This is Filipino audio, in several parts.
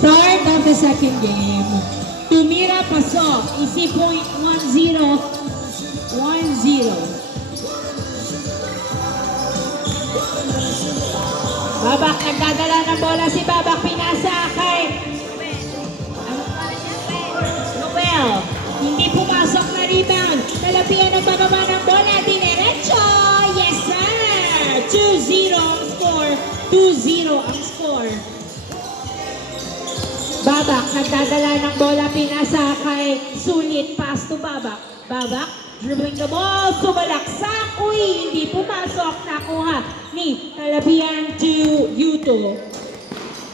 Start of the second game. Tumira pasok. Easy point 1-0. 1-0. Babak nagdadala ng bola si Babak. Pinasa kay Noel. Hindi pumasok na rebound. Talapian ang bababa ng bola. Dinerecho. Yes sir. 2-0 ang score. 2-0 ang score. Babak nagdadala ng bola. Pinasa kay Sulit. Pass to Babak. Babak dribbling the ball. Sumalaksak. Uy, hindi pumasok. Nakuha ni Talapian to Yuto.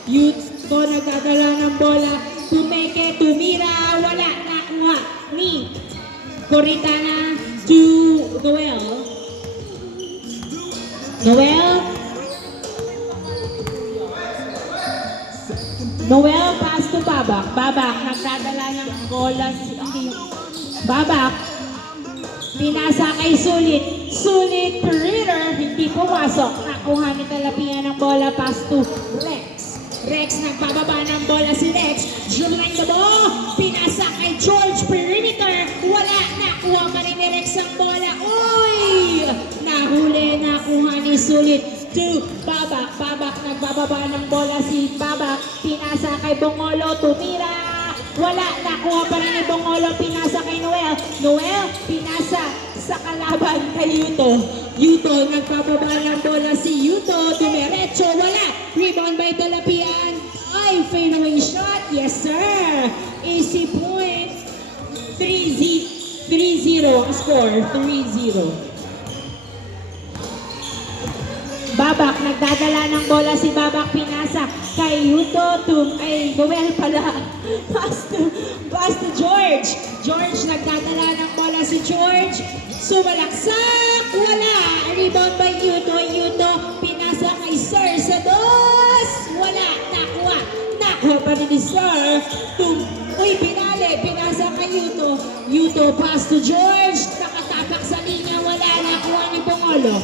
Yuto nagdadala ng bola. Tumeke, tumira. Wala. Nakuha ni Coritana to Noel. Noel pass to Babak. Babak nagdadala ng bola. Babak pinasa kay Sulit. Sulit perimeter. Hindi pumasok. Nakuha ni Talapian ng bola. Pass to Rex. Rex nagpababa ng bola si Rex. Dribbling the ball. Pinasa kay George perimeter. Wala. Nakuha pa rin ni Rex ang bola. Uy! Nahuli. Nakuha ni Sulit. To Babak. Babak nagbababa ng bola si Babak. Pinasa kay Bongolo. Tumira. Wala. Nakuha pa rin ni Bongolo. Pinasa kay Noel. Noel. Pinasa sa kalaban kay Yuto. Yuto. Nagpababa ng bola si Yuto. Dumiretso. Wala. Rebound by Talapian. Ay, fadeaway shot. Yes, sir. Easy point. 3-0 ang score. 3-0. Babak, nagdadala ng bola si Babak. Pinasa kay Yuto. Ay, Noel pala. Pass to George. George, nagdadala ng bola si George. Sumalaksak. Wala. Rebound by Yuto. Yuto, pinasa kay Sir sa dos. Wala. Nakuha. Nakuha pa rin ni Sir. Uy, pinali. Pinasa kay Yuto. Yuto, pass to George. Nakatapak sa linya. Wala. Nakuha ni Bongolo.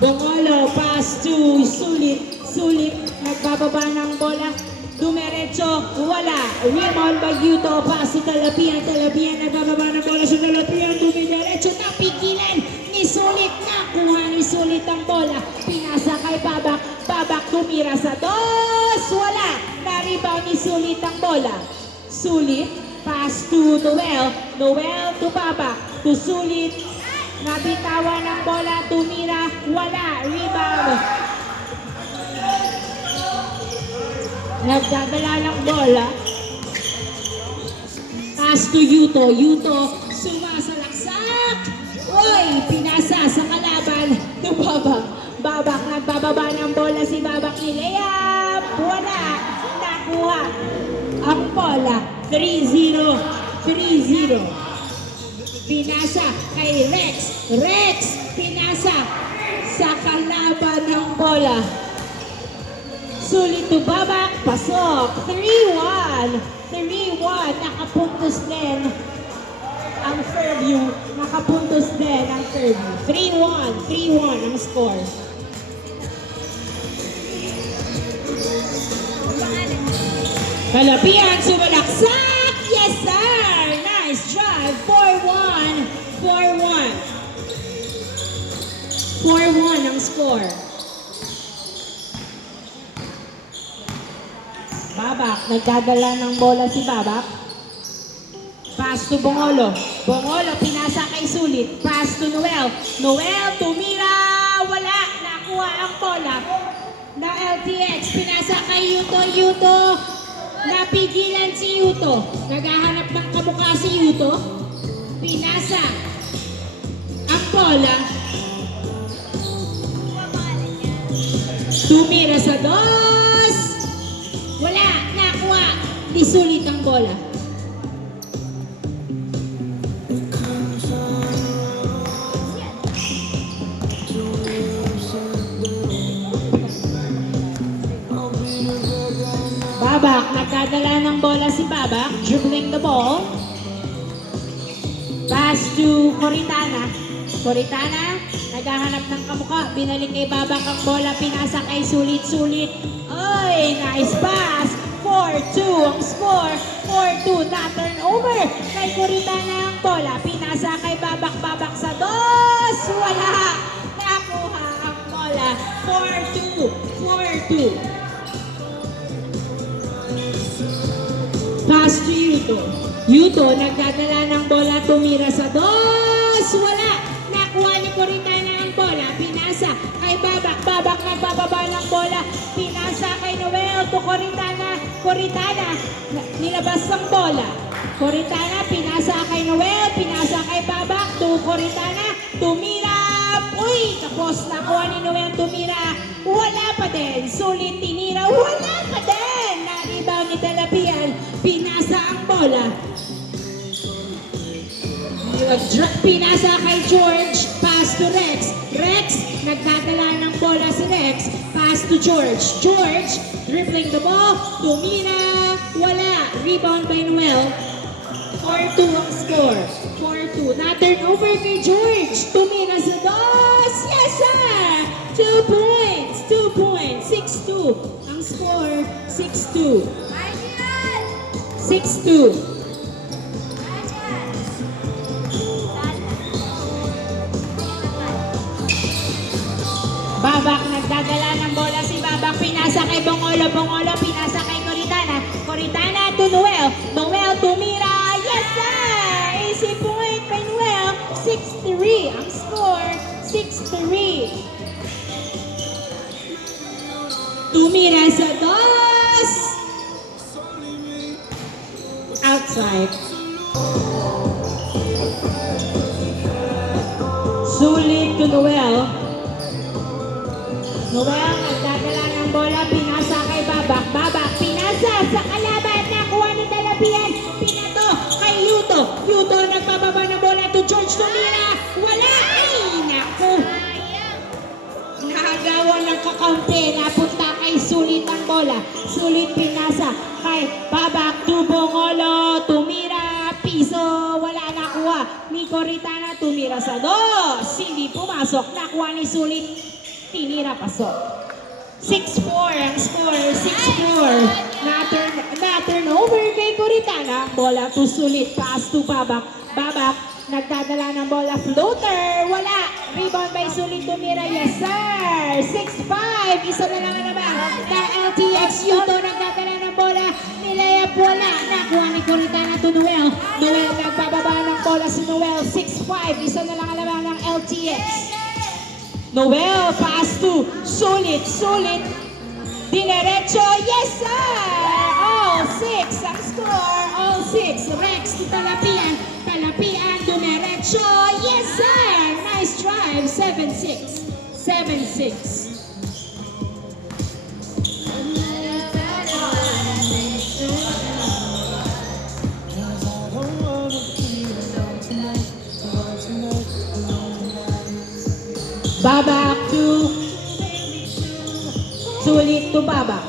Bongolo, pass to Sulit. Sulit, nagbababa ng bola. Dumiretso, wala. Rebound by Yuto, pass to Talapian. Talapian, nagbababa ng bola sa Talapian. Dumiretso, napigilan ni Sulit. Nakuha ni Sulit ang bola. Pinasa kay Babak. Babak tumira sa dos. Wala. Na-rebound ni Sulit ang bola. Sulit, pass to Noel. Noel to Babak. To Sulit. Nabitawan ng bola, tumira, wala, rebound. Nagdadala ng bola. Pass to Yuto. Yuto, sumasalaksak. Uy, pinasa sa kalaban ng Babak. Babak, nagbababa ng bola si Babak ni Leap. Wala, nakuha ang bola. 3-0. 3-0. Pinasa kay Rex. Rex, pinasa sa kalaban ng bola. Sulit to Babak, pasok. 3-1. 3-1. Nakapuntos din ang Fairview. Nakapuntos din ang Fairview. 3-1. 3-1 ang score. Talapian, sumalaksak. Yes, sir. Nice drive. 4-1. 4-1. 4-1 ang score. Babak, nagdadala ng bola si Babak. Pass to Bongolo. Bongolo, pinasa kay Sulit. Pass to Noel. Noel, tumira. Wala. Nakuha ang bola. Na LTX, pinasa kay Yuto. Yuto. Napigilan si Yuto. Naghahanap ng kamukha si Yuto. Pinasa ang bola. Tumira sa dos. Wala. Nakuha. Di Sulit ang bola. Babak, nagdadala ng bola si Babak, dribbling the ball. Pass to Coritana. Coritana, naghahanap ng kamukha. Binalik kay Babak ang bola, pinasa kay Sulit. Sulit. Ay, nice pass. 4-2 ang score. 4-2 na turnover. Kay Coritana ang bola. Pinasa kay Babak. Babak sa dos. Wala. Nakuha ang bola. 4-2. 4-2. Pass to Yuto. Yuto nagdadala ng bola. Tumira sa dos. Wala. Nakuha ni Coritana ang bola. Pinasa kay Babak. Babak nagbababa ng bola. Pinasa kay Noel to Coritana. Coritana nilabas ang bola. Coritana pinasa kay Noel. Pinasa kay Babak to Coritana. Tumira. Uy! Tapos nakuha ni Noel. Tumira. Wala pa din. Sulit tinira. Wala pa din. Naribaw ni Dalapian. Pinasa ang bola. Pinasa kay George, pass to Rex. Rex, nagdadala ng bola si Rex, pass to George. George, dribbling the ball, tumira, wala. Rebound by Noel. 4-2 ang score. 4-2. Na-turnover kay George. Tumira sa dos. Yes, sir! 2 points. 2 points. 6-2. Ang score, 6-2. 6-2. Babak, nagdadala ng bola si Babak. Pinasa kay Bongolo. Bongolo, pinasa kay Coritana. Coritana to Noel. Noel tumira. Yes, sir! Easy point kay Noel. 6-3 ang score. 6-3. Tumira sa dos. Outside. Sulit to Noel. Noel, nagdadala ng bola, pinasa kay Babak. Babak, pinasa sa kalaban, nakuha ni Dalapian. Pinato kay Yuto. Yuto, nagbababa ng bola to George Tumira. Wala! Ay, naku! Nakagawa ng kakampi, napunta kay Sulit ang bola. Sulit pinasa kay Babak, to Bongolo, Tumira, piso. Wala nakuha ni Coritana, tumira sa dos. Hindi pumasok, nakuha ni Sulit. Tinira pasok. 6-4 ang score. 6-4. Na-turnover kay Coritana. Bola to Sulit. Pass to Babak. Babak. Nagdadala ng bola. Floater. Wala. Rebound by Sulit. Tumira. Yes, sir. 6-5. Isa na lang naman. Na LTX Yuto. Nagdadala ng bola. Nilayap. Wala. Nakuha ni Coritana to Noel. Noel. Nagbababa ng bola si Noel. 6-5. Isa na lang naman ng LTX. Noel, pass to Sulit, Sulit, dinerecho, yes sir! All 6 ang score, all 6. Rex to Talapian, Talapian, dinerecho, yes sir! Nice drive, 7-6, 7-6. Babak to Sulit to Babak.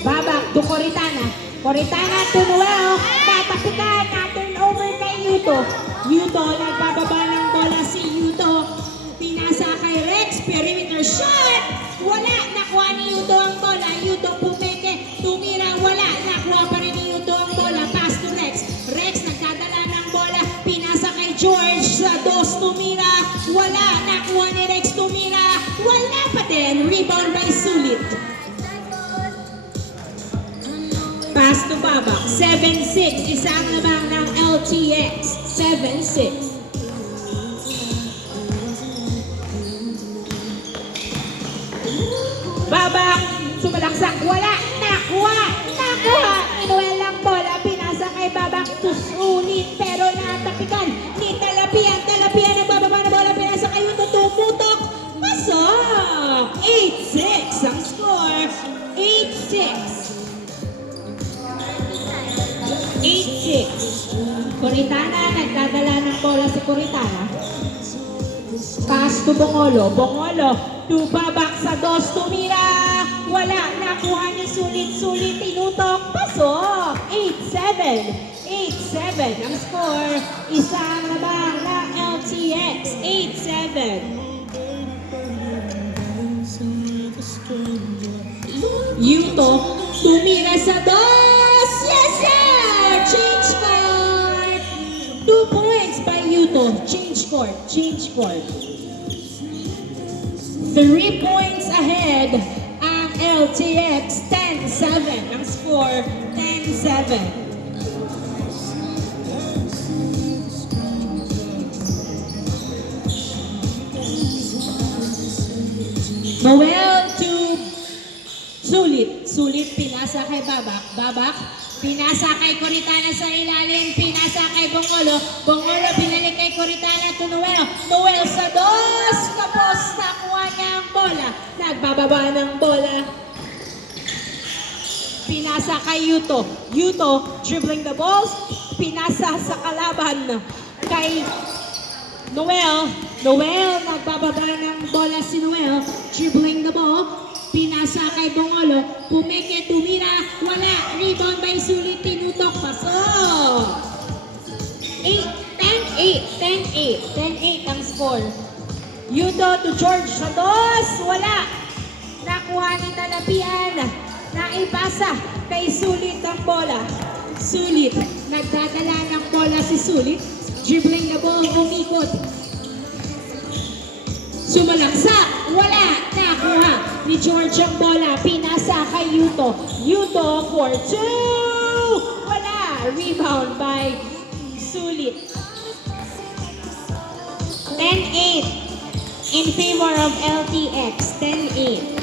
Babak to Coritana. Coritana to Noel. Tatapikan na turnover kay Yuto. Yuto, nagbababa ng bola si Yuto. Pinasa kay Rex. Perimeter shot. Wala. Nakuha ni Yuto ang bola. Yuto pumeke. Tumira. Wala. Nakuha pa rin ni Yuto ang bola. Pass to Rex. Rex nagdadala ng bola. Pinasa kay George. Sa dos tumira. Wala. Nakuha ni Rex. Tumira. Wala pa din. Rebound by Sulit. Pass to Babak. 7-6. Isang lamang ng LTX. 7-6. Babak. Sumalaksak. Wala. Nakuha. Nakuha. Inuel ang bola. Pinasa kay Babak to Sulit. Pero natapikan ni Talapian. Talapian nagbababa na bola. Pinasa kay Yuto. Tumutok. Pasok. 8-6 ang score. 8-6. 8-6. Coritana, nagdadala ng bola si Coritana. Pass to Bongolo. Bongolo to Babak sa dos. Tumira. Wala. Nakuha ni Sulit. Sulit tinutok. Pasok. 8-7. 8-7 ang score. Isang labang na LTX. 8-7. Yuto tumira sa dos. Change court. Change court. 3 points ahead ang LTX. 10-7. Ang score, 10-7. Noel to Sulit. Sulit, pinasa kay Babak. Babak, pinasa kay Coritana sa ilalim. Pinasa kay Bongolo. Bongolo, pinalik kay Coritana to Noel. Noel sa dos. Tapos nakuha niya ang bola. Nagbababa ng bola. Pinasa kay Yuto. Yuto, dribbling the balls. Pinasa sa kalaban kay Noel. Noel, nagbababa ng bola si Noel. Dribbling the ball. Pinasa kay Bongolo. Pumeke, tumira. Wala. Rebound by Sulit. Tinutok. Pasok. 10-8. 10-8 ang score. Yuto to George sa dos. Wala. Nakuha ni Talapian. Naipasa kay Sulit ang bola. Sulit. Nagdadala ng bola si Sulit. Dribbling the ball. Umikot. Sumalaksak. Wala. Nakuha ni George ang bola. Pinasa kay Yuto. Yuto for 2. Wala. Rebound by Sulit. 10-8 in favor of LTX. 10-8.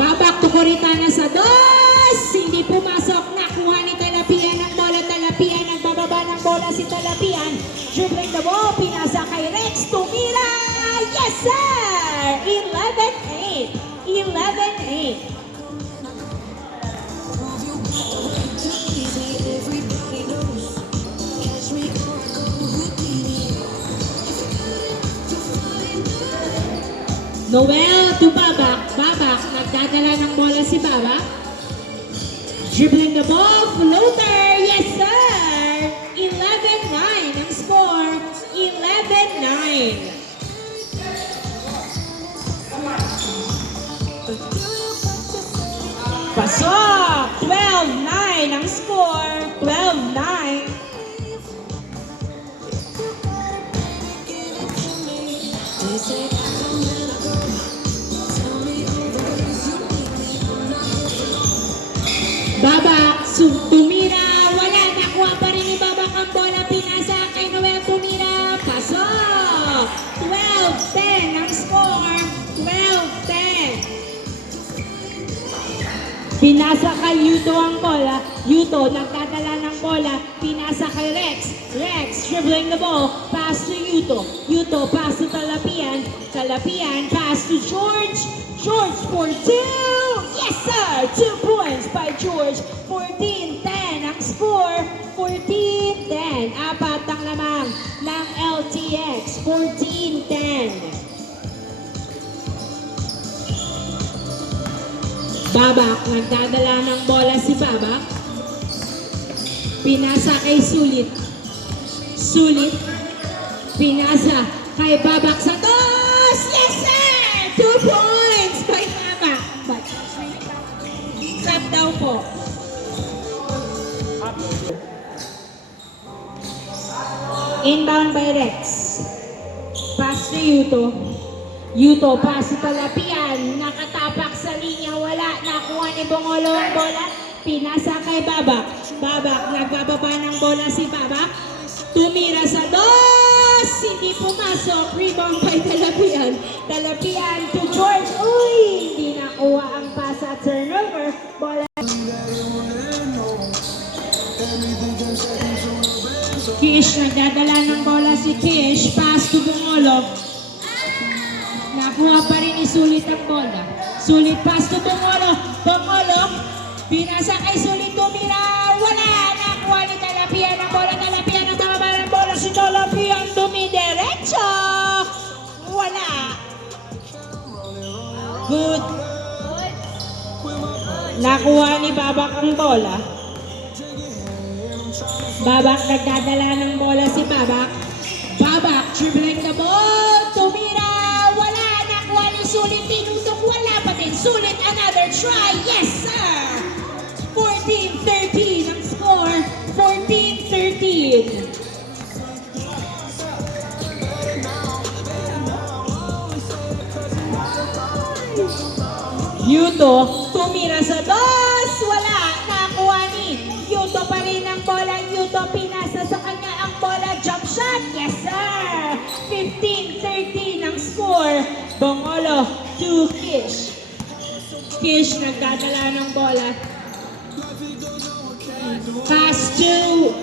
Babak to Coritana sa dos. Hindi pumasok. Nakuha ni Talapian ang bola. Talapian. Nagbababa ng bola si Talapian. Dribbling the ball. Pinasa kay Rex. Tumira. Yes, sir! 11-8. 11-8. Noel to Babak. Babak. Nagdadala ng bola si Babak. Dribbling the ball. Floater. Yes, sir! 11-9 ang score. 11-9. Pasok! 12-9 ang score. 12-9. Babak, tumira. Wala. Nakuha pa rin ni Babak ang bola. Pinasa kay Noel. Tumira. Pasok! 12-10 ang score. 12-10. Pinasa kay Yuto ang bola. Yuto, nagdadala ng bola. Pinasa kay Rex. Rex, dribbling the ball. Pass to Yuto. Yuto, pass to Talapian. Talapian, pass to George. George for 2. Yes, sir! 2 points by George. 14-10 ang score. 14-10. Apat ang lamang ng LTX. 14-10. Babak, nagdadala ng bola si Babak. Pinasa kay Sulit. Sulit. Pinasa kay Babak sa dos! Yes, sir! 2 points by Babak. But, stop down po. Inbound by Rex. Pass to Yuto. Yuto, pass to Talapian. Nakatapak sa linya. Wala. Nakuha ni Bongolo ang bola. Pinasa kay Babak. Babak. Nagbababa ng bola si Babak. Tumira sa dos. Hindi pumasok. Rebound kay Talapian. Talapian to George. Uy! Hindi nakuha ang pass at turnover. Bola. Kish. Nagdadala ng bola si Kish. Pass to Bongolo. Nakuha pa rin ni Sulit ang bola. Sulit pass to Bongolo. Bongolo. Pinasa kay Sulit. Tumira. Wala. Nakuha ni Talapian ang bola. Talapian ang bababa ng bola. Si Talapian dumidiretso. Wala. Good. Nakuha ni Babak ang bola. Babak, nagdadala ng bola si Babak. Babak, dribbling the ball. Tumira. Wala. Nakuha ni Sulit. Tinutok. Wala pa din. Sulit, another try. Yes, sir. 14-13 ang score. 14-13. Yuto, tumira sa dos. Wala, nakuha ni Yuto pa rin ang bola. Yuto, pinasa sa kanya ang bola. Jump shot, yes sir! 15-13 ang score. Bongolo to Kish. Kish nagdadala ng bola. Pass to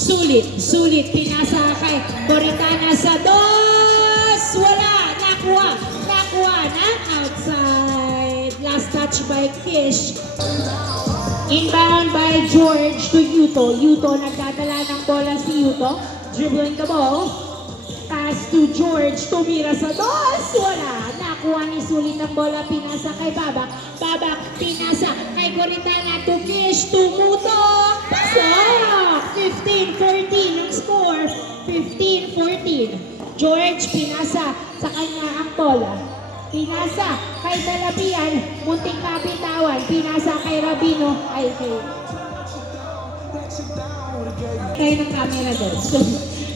Sulit, pinasa kay Coritana sa dos. Wala, nakuha ng outside. Last touch by Kish. Inbound by George to Yuto. Yuto, nagdadala ng bola si Yuto. Dribbling the ball. Pass to George, tumira sa dos. Wala, nakuha ni Sulit ang bola. Pinasa kay Babak. Babak, pinasa kay Coritana to Kish. Tumutok. Pasok! 15-14 ang score. 15-14. George, pinasa sa kanya ang bola. Pinasa kay Talapian, munting mabitawan. Pinasa kay Rabino. Ay, tayo ng camera doon. So,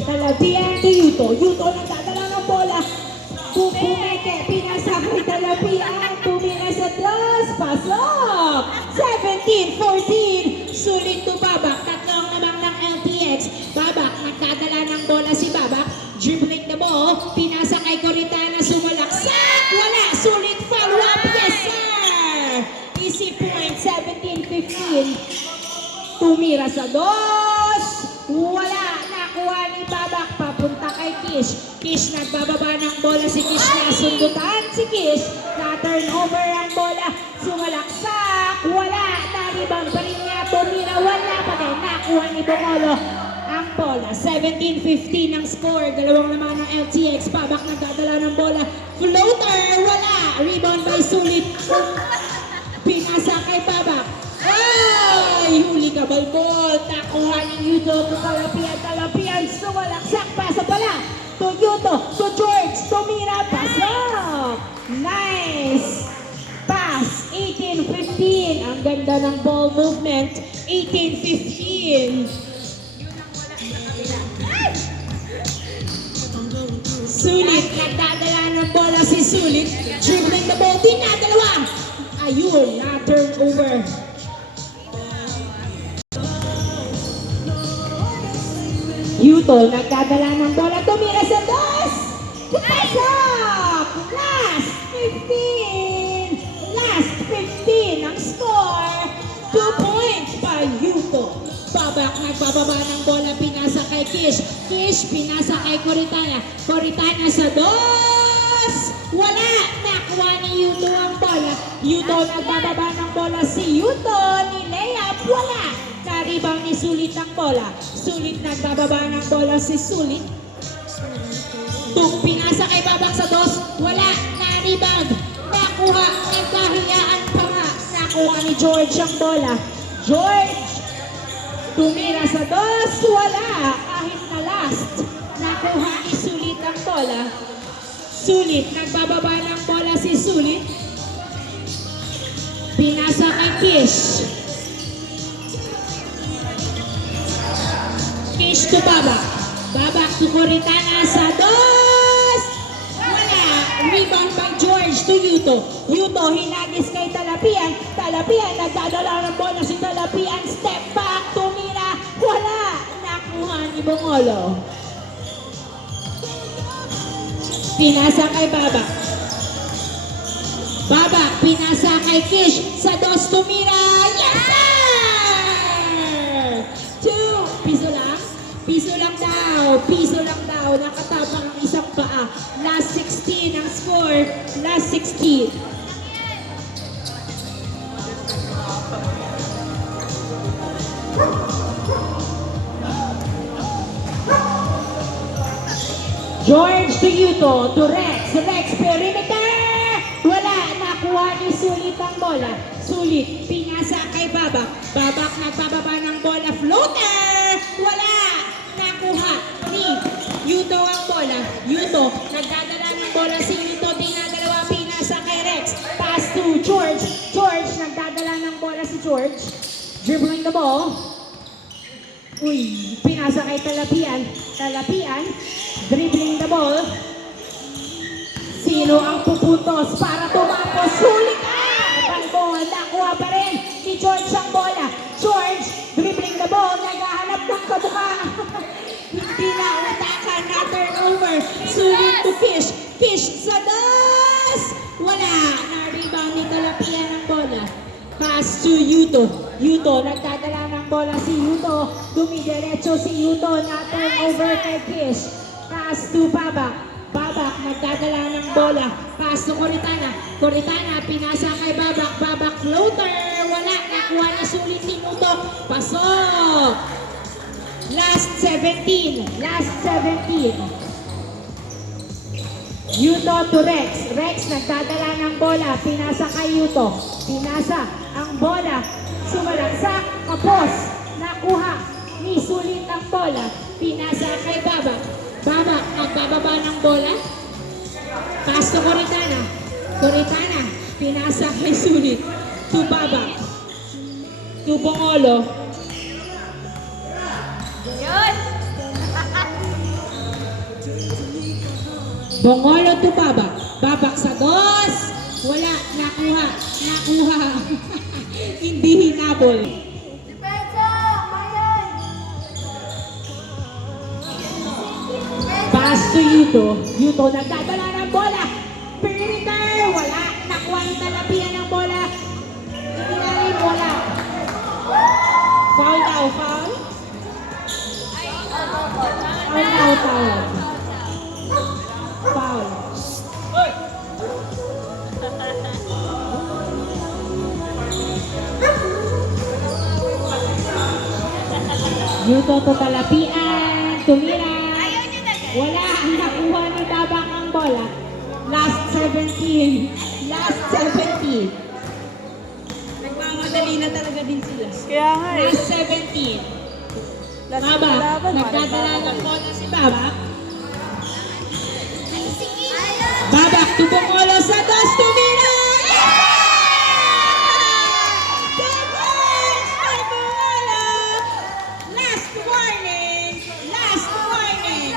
Talapian to Yuto. Yuto nagdadala ng bola. Pumeke, pinasa kay Talapian. Tumira sa dos. Pasok! 17-14. Sulit to Babak. Tatlong namang ng LTX. Babak, nagdadala ng bola si Babak. Dribbling the ball. Pinasa kay Coritana. Sumalaksak. Wala. Sulit follow up. Yes, sir! Easy point. 17-15. Tumira sa dos. Wala. Nakuha ni Babak. Papunta kay Kish. Kish nagbababa ng bola. Si Kish na sundutan. Si Kish na turnover ang bola. Sumalaksak. Wala. Naribang pa rin niya. Tumira. Wala pa rin. Nakuha ni Bongolo ang bola. 17-15 ang score. Dalawang naman ng LTX. Babak nagdadala ng bola. Floater. Wala. Rebound by Sulit. Pinasa kay Babak. Ay! Huli ka ball. Nakuha ni Yuto. Talapian. Sumalaksak. Pasa pala. To Yuto. To George. Tumira. Pasok. Nice. Pass. 18-15. Ang ganda ng ball movement. 18-15. Sulit, nagdadala ng bola si Sulit. Dribbling the ball, dinadalawa. Ayun, na-turn over. Yuto, nagdadala ng bola. Tumira sa dos. Pasok! Last 15 ang score. 2 points by Yuto. Babak, nagbababa ng bola, pinasa kay Kish. Kish, pinasa kay Coritana. Coritana sa dos. Wala, nakuha ni Yuto ang bola. Yuto, nagbababa ng bola si Yuto. Ni Layup, wala. Karibang ni Sulit ang bola. Sulit, nagbababa ng bola si Sulit. Tung, pinasa kay Babak sa dos. Wala, naribang. Nakuha, nagkahiyaan pa nga. Nakuha ni George ang bola. George, tumira sa dos, wala. Kahit na last, nakuha ni Sulit ang bola. Sulit, nagbababa ng bola si Sulit. Pinasa kay Kish. Kish to Babak. Babak to Coritana sa dos. Wala. Rebound by George to Yuto. Yuto, hinagis kay Talapian. Talapian, nagdadala ng bola si Talapian. Step back, tumira. Wala. Nakuha ni Bongolo. Pinasa kay Babak. Babak, pinasa kay Kish. Sa dos, tumira. Yes, sir! 2. Piso lang daw. Nakatapang ang isang paa. Last 16 ang score. Last 16. George to Yuto, to Rex. Rex, perimeter! Wala, nakuha ni Sulit ang bola. Sulit, pinasa kay Babak. Babak, nagbababa ng bola. Floater! Wala! Nakuha ni Yuto ang bola. Yuto, nagdadala ng bola si Yuto. Dinadalawa, pinasa kay Rex. Pass to George. George, nagdadala ng bola si George. Dribbling the ball. Uy, pinasa kay Talapian. Talapian, dribbling the ball. Sino ang pupuntos para tumapos? Sulit! sulit to Kish. Kish sa das! Wala. Na-rebound ni Talapia ng bola. Pass to Yuto. Yuto, nagdadala ng bola si Yuto. Dumidiretso si Yuto na turnover kay Kish. Pass to Babak. Babak, nagdadala ng bola. Pass to Coritana. Coritana, pinasa kay Babak. Babak, floater. Wala. Nakuha na sulit ni Yuto. Pasok! Last 17. Last 17. Yuto to Rex. Rex nagdadala ng bola. Pinasa kay Yuto. Pinasa ang bola. Sumalagsak. Kapos. Nakuha. Ni sulit ang bola. Pinasa kay Babak. Babak nagbababa ng bola. Pass to Coritana. Coritana. Pinasa kay sulit. To Babak. To Bongolo. Yun! Bongolo to Babak. Babak sa dos. Wala. Nakuha. Nakuha. Hindi hinabol. Depensa! Bayan! Pass to Yuto. Yuto nagdadala ng bola. Perimeter. Wala. Nakuha ni Talapia ng bola. Hindi na rin. Wala. Foul daw. Foul. Foul daw. Foul. Foul. Yuto to Talapian. Tumira. Ayaw nyo na guys! Wala. Nakuha ni Babak ang bola. Last 17. Last 17. Nagmamadali na talaga din sila. Kaya nga eh. Last 17. Last Babak. laban, Nagdadala ng bola si Babak. Ay, sige! Ayaw! Babak to Bongolo sa dos. Tumira. Last warning! Last warning!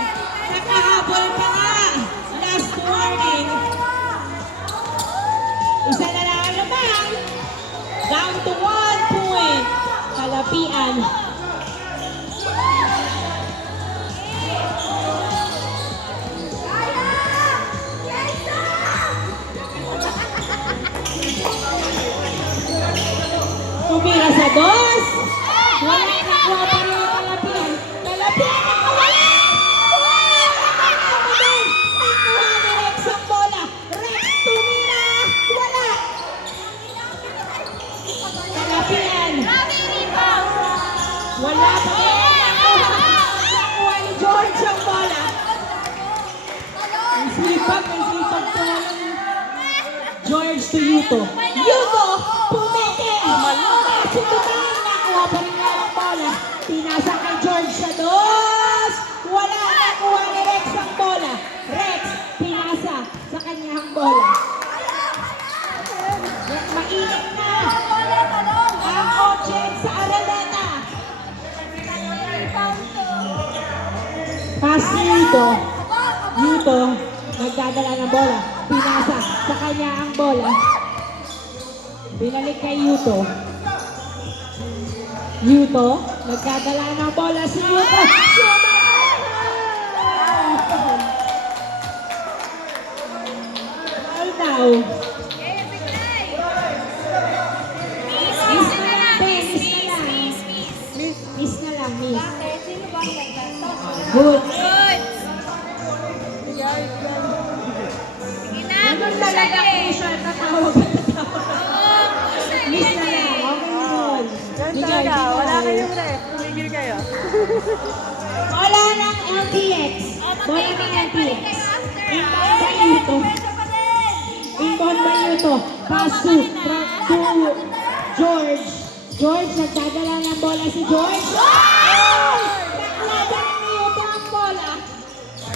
Nakahabol pa nga! Last warning! Isa na lang naman! Down to 1 point! Talapian! Tumira sa dos! Wala nakuha pa rin ang Talapian! Talapian nakawala! Nakuha ni Rex ang bola! Rex tumira! Wala! Talapian! Wala pa rin! Nakuha ni George ang bola! Ang sipag ko lang. George to Yuto. Yuto! Pumeke! Pumeke! Nakuha pa rin nga ang bola. Pinasa kay George sa dos. Wala. Nakuha ni Rex ang bola. Rex, pinasa sa kanya ang bola. Mainit na ang object sa Araneta. Pass ni Yuto. Yuto, nagdadala ng bola. Pinasa sa kanya ang bola. Binalik kay Yuto. Yuto, nagdadala ng bola si Yuto. Foul daw. Miss na lang, miss na lang. Miss na lang, miss. Good. Good! Ganun talaga kung siya tatawag at tatawag. Miss na lang, okay yun. Yan Bigay, talaga. Wala bigay. kayong ref. Tumigil kayo. Bola ng LTX. Bola ng LTX. Inbound by Yuto. Inbound by Yuto. Pass to George. George, nagdadala ng bola si George. Naklaban ni Yuto ang bola.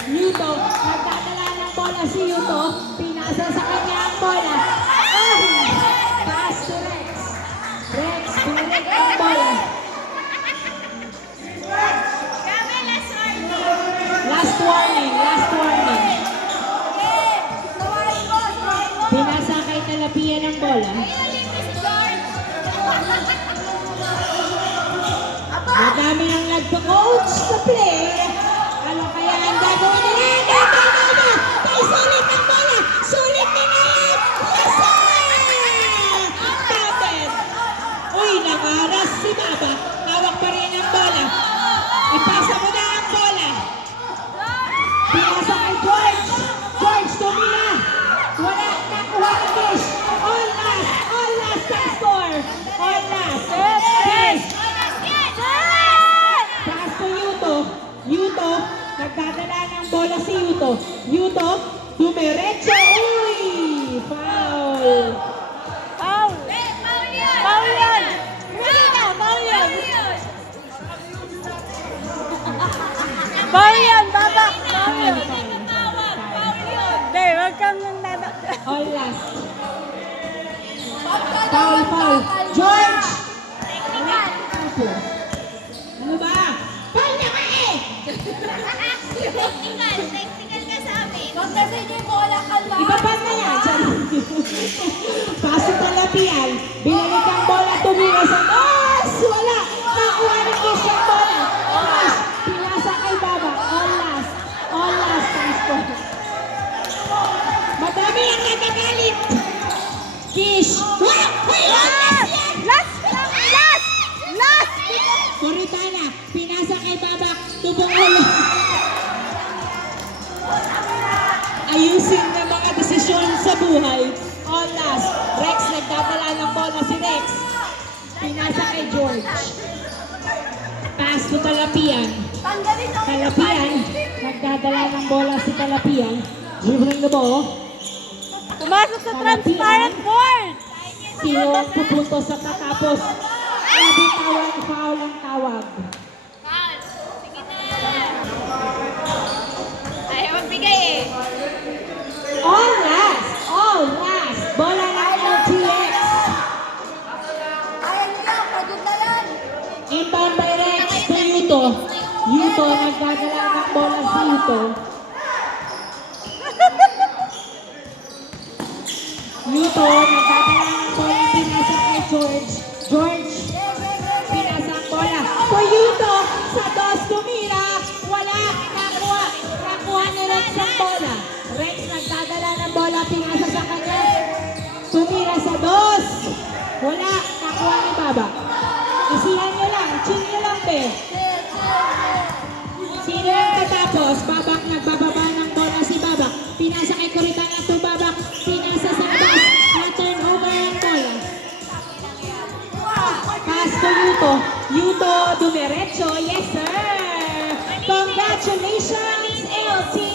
Yuto, nagdadala ng bola si Yuto. Pinasa sa kanya ang bola. Pass to Rex. Rex, binalik ang bola. Last warning, last warning. Pinasa kay Talapia ng bola. Madami ang nagpa-coach sa play. Ano kaya ang gagawin nila? Yuto, dumiretso. Uy! Foul! Foul! Eh, foul yan! Foul yan! Hindi na, foul yan! Foul yan, babak! Foul yan! Hindi, wag kang nagdadala. All last. Foul. George! Ano ba? Foul na ka eh! Technical ka sa amin. Huwag kasi niyo yung bola ka lang. Iba pa na yan. Pasok na lapian. Binalik ang bola, tumira sa taas. Wala. Nakuha ng isang bola. Cash. Pinasa kay Baba. All last. All last. Times 4. Madami ang nagagalit. Kish. Wala. Hey, all last yan. Last! Last! Last! Coritana. Pinasa kay Baba. Tubong ulo. Ayusin na mga desisyon sa buhay. All last. Rex nagdadala ng bola si Rex. Pinasa kay George. Pass to Talapian. Tanggalin ang Talapian. Nagdadala ng bola si Talapian. Dribbling the ball. Pumasok sa transparent board! Sino ang pupunto sa tatapos? Sabi tawag, foul ang tawag. Foul. Sige na. Ayaw magbigay eh. All last. All last. Bola ng LTX. Ayaw niyo lang. Pagdugdalan. Inbound by Rex to Yuto. Yuto, nagdadala ng bola si Yuto. Yuto, nagdadala ng bola, pinasa kay George. George, pinasa ang bola. For Yuto, sa dos tumira. Wala, nakuha. Nakuha ni Rex ang bola. Rex nagdadala ng bola, pinasa sa kanya. Tumira sa dos. Wala, nakuha ni Baba. Isihan nyo lang, chin nyo lang, be. Sino ang tatapos? Babak, nagbababa ng bola si Babak. Pinasa kay Coritana to Babak. Pinasa sa pass. Na-turn over ang bola. Pass to Yuto. Yuto, dumiretso. Yes, sir! Congratulations, LT!